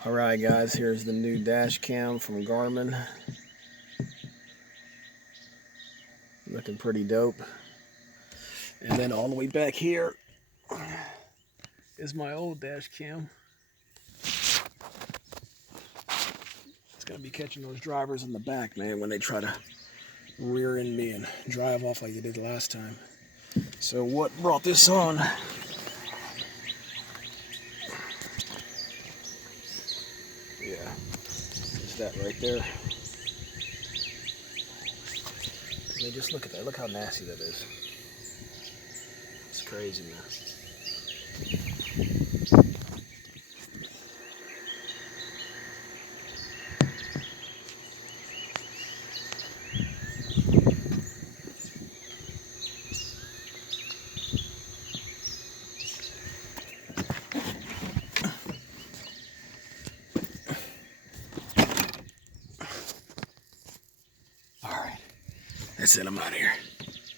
Alright guys, here's the new dash cam from Garmin. Looking pretty dope. And then all the way back here is my old dash cam. It's gonna be catching those drivers in the back, man, when they try to rear end me and drive off like they did last time. So what brought this on? Yeah, it's that right there. I mean, just look at that. Look how nasty that is. It's crazy, man. All right, that's it. I'm out of here.